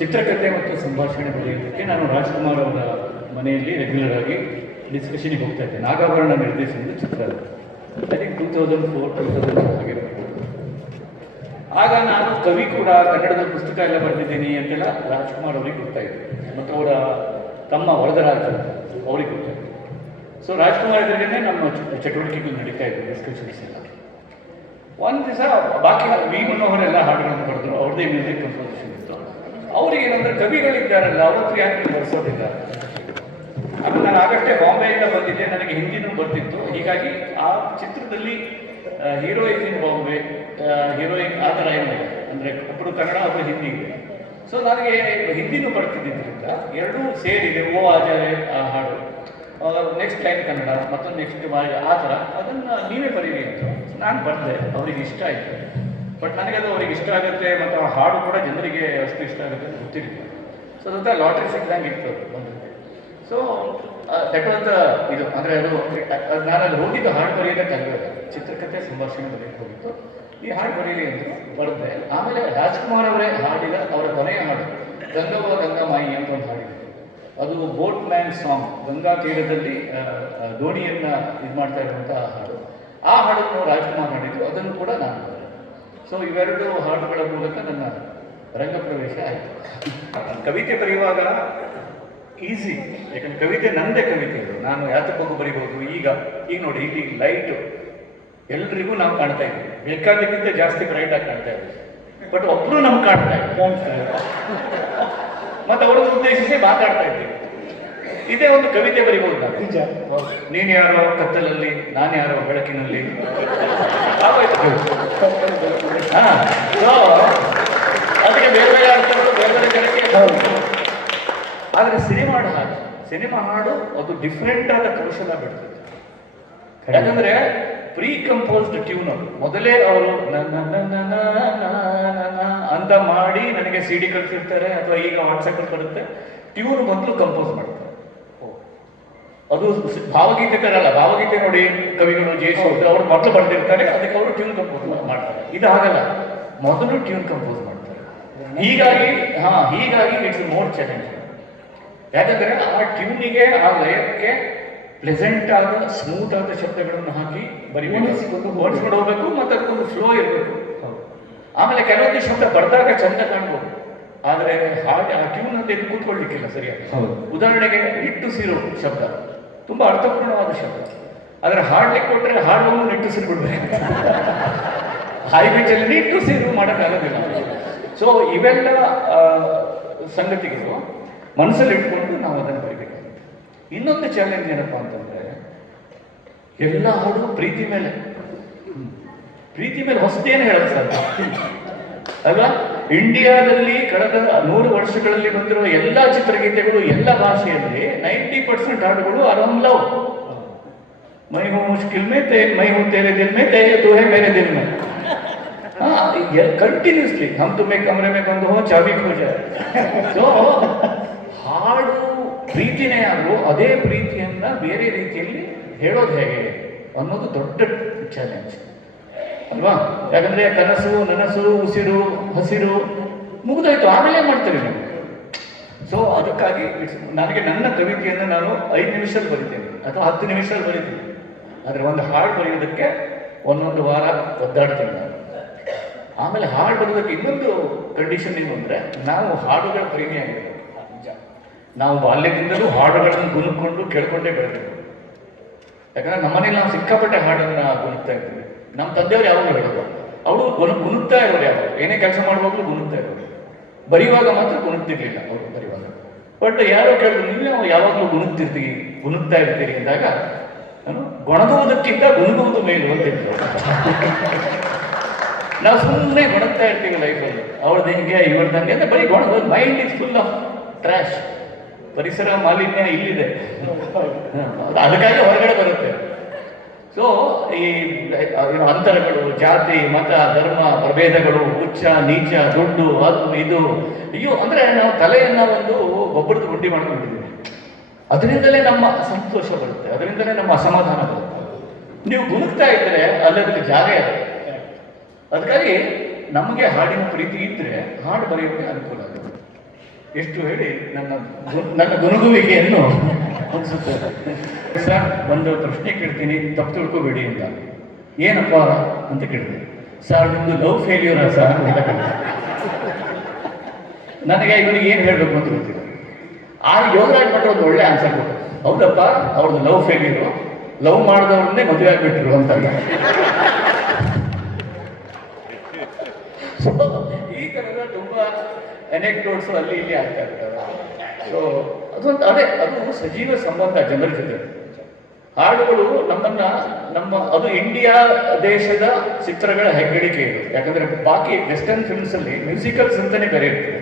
ಚಿತ್ರಕಥೆ ಮತ್ತು ಸಂಭಾಷಣೆ ಬರೆಯೋದಕ್ಕೆ ನಾನು ರಾಜ್ಕುಮಾರ್ ಅವರ ಮನೆಯಲ್ಲಿ ರೆಗ್ಯುಲರ್ ಆಗಿ ಡಿಸ್ಕಷನಿಗೆ ಹೋಗ್ತಾ ಇದ್ದೆ. ನಾಗಾಭರಣ ನಿರ್ದೇಶನದ ಚಿತ್ರ ಐ ಥಿಂಕ್ 2004 ಆಗಿರಬೇಕು. ಆಗ ನಾನು ಕವಿ ಕೂಡ ಕನ್ನಡದಲ್ಲಿ ಪುಸ್ತಕ ಎಲ್ಲ ಬರೆದಿದ್ದೀನಿ ಅಂತೆಲ್ಲ ರಾಜ್ಕುಮಾರ್ ಅವರಿಗೆ ಗೊತ್ತಾಯಿತು, ಮತ್ತು ಅವರ ತಮ್ಮ ವರದರಾಜ್ ಅವ್ರಿಗೆ ಗೊತ್ತಾಯಿತು. ಸೊ ರಾಜ್ಕುಮಾರ್ ಎದುರಿಗೇ ನಮ್ಮ ಚಟುವಟಿಕೆಗಳು ನಡೀತಾ ಇದ್ವು, ಡಿಸ್ಕಷನ್ಸ್ ಎಲ್ಲ. ಒಂದು ದಿವಸ ಬಾಕಿ ವಿ ಮನೋಹರ್ ಎಲ್ಲ ಹಾಡುಗಳನ್ನು ಬರೆದ್ರು, ಅವ್ರದ್ದೇ ಮ್ಯೂಸಿಕ್ ಕಂಪೋಸಿಷನ್ ಇತ್ತು. ಅವ್ರಿಗೆ ಏನಂದ್ರೆ ಕವಿಗಳಿದ್ದಾರಲ್ಲ ಅವ್ರ ಹತ್ರ ಯಾಕೆ ಬರ್ಸೋದಿಲ್ಲ. ಆಮೇಲೆ ನಾನು ಆಗಷ್ಟೇ ಬಾಂಬೆಯಿಂದ ಬಂದಿದ್ದೆ, ನನಗೆ ಹಿಂದಿನೂ ಬರ್ತಿತ್ತು. ಹೀಗಾಗಿ ಆ ಚಿತ್ರದಲ್ಲಿ hero is in Bombay, heroine ಆ ಥರ ಏನಿಲ್ಲ, ಅಂದರೆ ಒಬ್ಬರು ಕನ್ನಡ ಒಬ್ಬರು ಹಿಂದಿ ಇದೆ. ಸೊ ನನಗೆ ಹಿಂದಿನೂ ಬರ್ತಿದ್ದರಿಂದ ಎರಡೂ ಸೇರಿದೆ. ಓ ಆಚಾರ್ಯ ಹಾಡು, ನೆಕ್ಸ್ಟ್ ಲೈನ್ ಕನ್ನಡ, ಮತ್ತೊಂದು ನೆಕ್ಸ್ಟ್ ಆ ಥರ, ಅದನ್ನು ನೀವೇ ಬರೀರಿ ಅಂತ ನಾನು ಬರೆದೆ. ಅವ್ರಿಗೆ ಇಷ್ಟ ಆಯಿತು. ಬಟ್ ನನಗದು ಅವ್ರಿಗೆ ಇಷ್ಟ ಆಗುತ್ತೆ, ಮತ್ತು ಆ ಹಾಡು ಕೂಡ ಜನರಿಗೆ ಅಷ್ಟು ಇಷ್ಟ ಆಗುತ್ತೆ ಅಂತ ಗೊತ್ತಿರಲಿಲ್ಲ. ಸೊ ಅದಂತ ಲಾಟ್ರಿ ಸಿಕ್ಕಿದಂಗೆ ಇತ್ತು ಒಂದು. ಸೊ ದಟ್ ವಾಸ್ ದ ಇದು, ಅಂದರೆ ಅದು ನಾನು ಅಲ್ಲಿ ಹೋಗಿದ್ದು ಹಾಡು ಬರೆಯೋದಕ್ಕೆ ಅಲ್ವಲ್ಲ, ಚಿತ್ರಕಥೆ ಸಂಭಾಷಣೆ ಬರೆಯೋಕ್ಕೆ ಹೋಗಿತ್ತು. ಈ ಹಾಡು ಬರೀಲಿ ಅಂತ ಬರೆದೆ. ಆಮೇಲೆ ರಾಜ್ಕುಮಾರ್ ಅವರೇ ಹಾಡಿದ ಅವರ ಕೊನೆಯ ಹಾಡು ಗಂಗವ್ವ ಗಂಗಾಮಾಯಿ ಅಂತ ಒಂದು ಹಾಡಿದೆ. ಅದು ಬೋಟ್ ಮ್ಯಾನ್ ಸಾಂಗ್, ಗಂಗಾ ತೀರದಲ್ಲಿ ದೋಣಿಯನ್ನು ಇದು ಮಾಡ್ತಾ ಇರುವಂಥ ಹಾಡು. ಆ ಹಾಡನ್ನು ರಾಜ್ಕುಮಾರ್ ಹಾಡಿದ್ದು, ಅದನ್ನು ಕೂಡ ನಾನು ಬರೆದೆ. ಸೊ ಇವೆರಡು ಹಾಡುಗಳ ಮೂಲಕ ನನ್ನ ರಂಗಪ್ರವೇಶ ಆಯಿತು. ಕವಿತೆ ಬರೆಯುವಾಗ ಈಸಿ, ಯಾಕಂದ್ರೆ ಕವಿತೆ ನನ್ನದೇ ಕವಿತೆಗಳು, ನಾನು ಯಾತಕ್ಕೋಗಿ ಬರಿಬೋದು. ಈಗ ನೋಡಿ, ಇಲ್ಲಿ ಲೈಟು ಎಲ್ರಿಗೂ ನಾವು ಕಾಣ್ತಾ ಇದ್ದೀವಿ, ಬೇಕಾದಕ್ಕಿಂತ ಜಾಸ್ತಿ ಬ್ರೈಟಾಗಿ ಕಾಣ್ತಾ ಇದ್ದೀವಿ. ಬಟ್ ಒಬ್ಬರು ನಮ್ಗೆ ಕಾಣ್ತಾ ಇದ್ದೀವಿ ಮತ್ತು ಅವರನ್ನು ಉದ್ದೇಶಿಸಿ ಮಾತಾಡ್ತಾ ಇದ್ದೀವಿ. ಇದೇ ಒಂದು ಕವಿತೆ ಬರಿಬೋದು ನಾವು. ನೀನು ಯಾರೋ ಕತ್ತಲಲ್ಲಿ, ನಾನು ಯಾರೋ ಬೆಳಕಿನಲ್ಲಿ. ಅದಕ್ಕೆ ಬೇರೆ ಬೇರೆ ಅರ್ಥಗಳು, ಬೇರೆ ಬೇರೆ ಜನಕ್ಕೆ. ಆದರೆ ಸಿನಿಮಾ ಹಾಡು ಅದು ಡಿಫ್ರೆಂಟ್ ಆದ ಕೌಶಲ ಬಿಡ್ತದೆ. ಯಾಕಂದ್ರೆ ಪ್ರೀ ಕಂಪೋಸ್ಡ್ ಟ್ಯೂನ್, ಮೊದಲೇ ಅವರು ಅಂತ ಮಾಡಿ ನನಗೆ CD ಕಳಿಸಿರ್ತಾರೆ, ಅಥವಾ ಈಗ ವಾಟ್ಸಪ್ ಬರುತ್ತೆ. ಟ್ಯೂನ್ ಮೊದಲು ಕಂಪೋಸ್ ಮಾಡ್ತಾರೆ. ಅದು ಭಾವಗೀತೆ ತರ ಅಲ್ಲ. ಭಾವಗೀತೆ ನೋಡಿ, ಕವಿಗಳು ಜಯಶೋಧ ಅವರು ಮೊದಲು ಬರೆದಿರ್ತಾರೆ, ಅದಕ್ಕೆ ಅವರು ಟ್ಯೂನ್ ಕಂಪೋಸ್ ಮಾಡ್ತಾರೆ. ಇದಾಗಲ್ಲ, ಮೊದಲು ಟ್ಯೂನ್ ಕಂಪೋಸ್ ಮಾಡ್ತಾರೆ. ಹೀಗಾಗಿ ಇಟ್ಸ್ ಮೋರ್ ಚಾಲೆಂಜ್. ಯಾಕಂದ್ರೆ ಆ ಟ್ಯೂನಿಗೆ, ಆ ಲಯಕ್ಕೆ ಪ್ಲೆಸೆಂಟ್ ಆದ, ಸ್ಮೂತ್ ಆದ ಶಬ್ದಗಳನ್ನು ಹಾಕಿ ಓಡಿಸ್ಕೊಂಡು ಹೋಗ್ಬೇಕು, ಮತ್ತು ಅದಕ್ಕೊಂದು ಫ್ಲೋ ಇರಬೇಕು. ಆಮೇಲೆ ಕೆಲವೊಂದು ಶಬ್ದ ಬರ್ದಾಗ ಚಂದ ಕಾಣ್ಬೋದು, ಆದರೆ ಹಾಗೆ ಆ ಟ್ಯೂನ್ ಅಂತ ಎದ್ದು ಕೂತ್ಕೊಳ್ಲಿಕ್ಕಿಲ್ಲ ಸರಿಯಾಗಿ. ಉದಾಹರಣೆಗೆ ನಿಟ್ಟುಸಿರು ಶಬ್ದ ತುಂಬಾ ಅರ್ಥಪೂರ್ಣವಾದ ಶಬ್ದ, ಆದರೆ ಹಾಡ್ಲಿಕ್ಕೆ ಕೊಟ್ಟರೆ ಹಾಡುವನ್ನು ನಿಟ್ಟುಸಿರು ಬಿಡ್ಬೇಕು. ಹೈ ಪಿಚಲ್ಲಿ ನಿಟ್ಟುಸಿರು ಮಾಡೋಕ್ಕಾಗೋದಿಲ್ಲ. ಸೊ ಇವೆಲ್ಲ ಸಂಗತಿಗಳು ಮನಸ್ಸಲ್ಲಿ ಇಟ್ಕೊಂಡು ನಾವು ಅದನ್ನು ಬರೀಬೇಕಾಗುತ್ತೆ. ಇನ್ನೊಂದು ಚಾಲೆಂಜ್ ಏನಪ್ಪ ಅಂತಂದ್ರೆ, ಎಲ್ಲ ಹಾಡು ಪ್ರೀತಿ ಮೇಲೆ ಹೊಸದೇನು ಹೇಳೋದು ಸರ್ ಅಲ್ವಾ? ಇಂಡಿಯಾದಲ್ಲಿ ಕಳೆದ 100 ವರ್ಷಗಳಲ್ಲಿ ಬಂದಿರುವ ಎಲ್ಲ ಚಿತ್ರಗೀತೆಗಳು, ಎಲ್ಲ ಭಾಷೆಯಲ್ಲಿ 90% ಹಾಡುಗಳು ಅರೌಂಡ್ ಲವ್. ಮೈ ಹೂ ಮುಷ್ಕಿಲ್ ಮೇ ಮೈ ಹೂ ತೇರೆ ದಿಲ್ ಮೇ ತೂ ಹೇ ಮೇರೆ ದಿಲ್ ಮೇ. ಕಂಟಿನ್ಯೂಸ್ಲಿ ಹಮ್ ತುಮೆ ಕಮರೆ ಮೇ ಬಂದು ಹೋ ಚಾವಿ ಖೋ ಜಾಯೆ. ಸೊ ಹಾಡು ಪ್ರೀತಿನೇ ಆದರೂ ಅದೇ ಪ್ರೀತಿಯನ್ನ ಬೇರೆ ರೀತಿಯಲ್ಲಿ ಹೇಳೋದು ಹೇಗೆ ಅನ್ನೋದು ದೊಡ್ಡ ಚಾಲೆಂಜ್ ಅಲ್ವಾ? ಯಾಕಂದ್ರೆ ಕನಸು, ನನಸು, ಉಸಿರು, ಹಸಿರು ಮುಗಿದೋಯ್ತು, ಆಮೇಲೆ ಮಾಡ್ತಾರೆ ನೀವು. ಸೊ ಅದಕ್ಕಾಗಿ ನನಗೆ ನನ್ನ ಕವಿತೆಯನ್ನು ನಾನು 5 ನಿಮಿಷದಲ್ಲಿ ಬರಿತೇನೆ ಅಥವಾ 10 ನಿಮಿಷದಲ್ಲಿ ಬರಿತೀನಿ. ಆದರೆ ಒಂದು ಹಾಡು ಬರೆಯೋದಕ್ಕೆ 1 ವಾರ ಒದ್ದಾಡ್ತೀನಿ ನಾನು. ಆಮೇಲೆ ಹಾಡು ಬರೋದಕ್ಕೆ ಇನ್ನೊಂದು ಕಂಡೀಷನ್ ಏನು ಅಂದರೆ, ನಾವು ಹಾಡುಗಳ ಪ್ರೇಮಿ ಆಗಿರ್ಬೇಕು. ನಾವು ಬಾಲ್ಯದಿಂದಲೂ ಹಾಡುಗಳನ್ನು ಗುನುಕೊಂಡು ಕೇಳ್ಕೊಂಡೇ ಬೆಳೆದಿದ್ದೀವಿ. ಯಾಕಂದ್ರೆ ನಮ್ಮನೇಲಿ ನಾವು ಸಿಕ್ಕಾಪಟ್ಟೆ ಹಾಡನ್ನು ಗುನುಕ್ತಾ ಇರ್ತೀವಿ. ನಮ್ಮ ತಂದೆಯವರು ಯಾವಾಗಲೂ ಹೇಳೋದು, ಅವರು ಗುನುಕ್ತಾ ಇರೋರು, ಯಾವಾಗ ಏನೇ ಕೆಲಸ ಮಾಡುವಾಗಲೂ ಗುನುಕ್ತಾ ಇರೋರು. ಬರೆಯುವಾಗ ಮಾತ್ರ ಗುನುಕ್ತಿರ್ಲಿಲ್ಲ ಅವರು ಬರೆಯುವಾಗ. ಬಟ್ ಯಾರೋ ಕೇಳಿದ್ರು, ನೀವು ಯಾವಾಗಲೂ ಗುನುಕ್ತಾ ಇರ್ತೀರಿ ಅಂದಾಗ ನಾನು ಗೊಣಗುವುದಕ್ಕಿಂತ ಗುನುಗುವುದು ಮೇಲು ಅಂತಿದ್ರು. ನಾವು ಸುಮ್ಮನೆ ಗೊಣಗ್ತಾ ಇರ್ತೀವಿ ಲೈಫಲ್ಲಿ, ಅವ್ರದ್ದು ಹಿಂಗೆ ಇವ್ರದಂಗೆ ಅಂತ ಬರೀ ಗೊಣಗೋದು. Mind is full of trash. ಪರಿಸರ ಮಾಲಿನ್ಯ ಇಲ್ಲಿದೆ, ಅದಕ್ಕಾಗಿ ಹೊರಗಡೆ ಬರುತ್ತೆ. ಸೊ ಈ ಅಂತರಗಳು, ಜಾತಿ, ಮತ, ಧರ್ಮ, ಪ್ರಭೇದಗಳು, ಉಚ್ಚ ನೀಚ, ದುಡ್ಡು, ಅದು ಇದು, ಅಯ್ಯೋ ಅಂದರೆ ನಾವು ತಲೆಯನ್ನು ಒಂದು ಗೊಬ್ಬರದ ಗುಂಡಿ ಮಾಡ್ಕೊಂಡಿದ್ದೀವಿ. ಅದರಿಂದಲೇ ನಮ್ಮ ಸಂತೋಷ ಬರುತ್ತೆ, ಅದರಿಂದಲೇ ನಮ್ಮ ಅಸಮಾಧಾನ ಬರುತ್ತೆ. ನೀವು ಗುಣಗ್ತಾ ಇದ್ದರೆ ಅಲ್ಲದಕ್ಕೆ ಜಾಗ ಇದೆ. ಅದಕ್ಕಾಗಿ ನಮಗೆ ಹಾಡಿನ ಪ್ರೀತಿ ಇದ್ದರೆ ಹಾಡು ಬರೆಯೋಕ್ಕೆ ಅನುಕೂಲ ಆಗುತ್ತೆ. ಎಷ್ಟು ಹೇಳಿ ನನ್ನ ಗುನುಗುವಿಕೆಯನ್ನು ಮುಗಿಸುತ್ತೇನೆ. ಸರ್, ಒಂದು ಪ್ರಶ್ನೆ ಕೇಳ್ತೀನಿ, ತಪ್ಪು ತಿಳ್ಕೊಬೇಡಿ ಅಂತ. ಏನಪ್ಪ ಅಂತ ಕೇಳಿದೆ. ಸರ್, ನಿಮ್ದು ಲವ್ ಫೇಲ್ಯೂರಾ ಸರ್ ಅಂತ ಕೇಳಿದೆ. ನನಗೆ ಇವನಿಗೆ ಏನು ಹೇಳಬೇಕು ಅಂತ ಗೊತ್ತಿಲ್ಲ. ಆ ಯೋಗರಾಜ್ ಭಟ್ರು ಒಂದು ಒಳ್ಳೆ ಆನ್ಸರ್ ಕೊಟ್ಟರು. ಹೌದಪ್ಪ, ಅವ್ರದ್ದು ಲವ್ ಫೇಲ್ಯೂರು, ಲವ್ ಮಾಡಿದವ್ರನ್ನೇ ಮದುವೆ ಆಗಿಬಿಟ್ರು ಅಂತ. ಸೊ ಈ ಥರದ ತುಂಬ ಎನೆಕ್ಡೋಟ್ಸು ಅಲ್ಲಿ ಇಲ್ಲಿ ಆಗ್ತಾ ಇರ್ತವೆ. ಸೊ ಅದೊಂದು ಅದು ಸಜೀವ ಸಂಬಂಧ ಜನರ ಜೊತೆ. ಹಾಡುಗಳು ಅದು ಇಂಡಿಯಾ ದೇಶದ ಚಿತ್ರಗಳ ಹೆಗ್ಗಳಿಕೆ ಇದು. ಯಾಕಂದ್ರೆ ಬಾಕಿ ವೆಸ್ಟರ್ನ್ ಫಿಲ್ಮ್ಸ್ ಅಲ್ಲಿ ಮ್ಯೂಸಿಕಲ್ಸ್ ಅಂತಾನೆ ಬೇರೆ ಇರ್ತದೆ.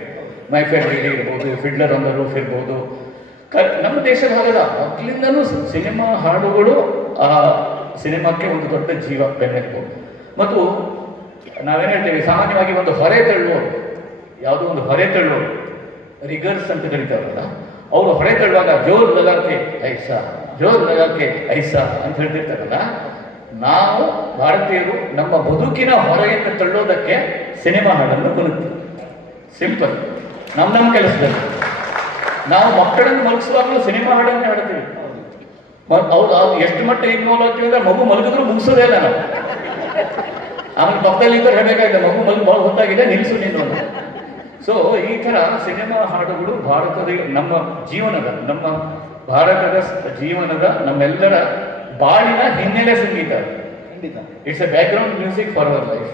ಮೈ ಫೇರ್ ಲೇಡಿ ಇರ್ಬೋದು, ಫಿಡ್ಲರ್ ಆನ್ ದ ರೂಫ್ ಇರ್ಬೋದು. ನಮ್ಮ ದೇಶದ ಹಾಗಲ್ಲ, ಮೊದಲಿಂದನೂ ಸಿನಿಮಾ ಹಾಡುಗಳು ಆ ಸಿನಿಮಾಕ್ಕೆ ಒಂದು ದೊಡ್ಡ ಜೀವ ಬೆನ್ನೆಲುಬು. ಮತ್ತು ನಾವೇನು ಹೇಳ್ತೇವೆ, ಸಾಮಾನ್ಯವಾಗಿ ಒಂದು ಹೊರೆ ತಳ್ಳುವವರು, ಯಾವುದೋ ಒಂದು ಹೊರೆ ತಳ್ಳುವವರು, ರಿಗರ್ಸ್ ಅಂತ ಕರೀತಾರಲ್ಲ, ಅವರು ಹೊರೆ ತಳ್ಳುವಾಗ ಜೋರ್ ಲಗಾಕೆ ಐಸಾ, ಜೋರ್ ಲಗಾಕೆ ಐಸಾ ಅಂತ ಹೇಳ್ತಿರ್ತಾರಲ್ಲ, ನಾವು ಭಾರತೀಯರು ನಮ್ಮ ಬದುಕಿನ ಹೊರೆಯನ್ನು ತಳ್ಳೋದಕ್ಕೆ ಸಿನಿಮಾ ಹಾಡನ್ನು ಕಲಿತೀವಿ. ಸಿಂಪಲ್. ನಮ್ಮ ಕೆಲಸದಲ್ಲಿ ನಾವು ಮಕ್ಕಳನ್ನು ಮಲಗಿಸುವಾಗಲೂ ಸಿನಿಮಾ ಹಾಡನ್ನೇ ಹಾಡ್ತೀವಿ. ಅವ್ರು ಎಷ್ಟು ಮಟ್ಟ ಇನ್ವಾಲ್ವ್ ಆಗ್ತೀವಿ ಅಂದ್ರೆ, ಮಗು ಮಲಗಿದ್ರು ಮುಗಿಸೋದೇ ಇಲ್ಲ ನಾವು. ಆಮೇಲೆ ಪಕ್ಕದಲ್ಲಿ ಇದ್ದರೆ ಹೇಳಬೇಕಾಗಿದೆ, ಮಗು ಹೊತ್ತಾಗಿದೆ, ನಿಲ್ಲಿಸು ನೀನು. ಸೊ ಈ ಥರ ಸಿನಿಮಾ ಹಾಡುಗಳು ನಮ್ಮ ಭಾರತದ ಜೀವನದ ನಮ್ಮೆಲ್ಲರ ಬಾಳಿನ ಹಿನ್ನೆಲೆ ಸಂಗೀತ. It's a background music for our life.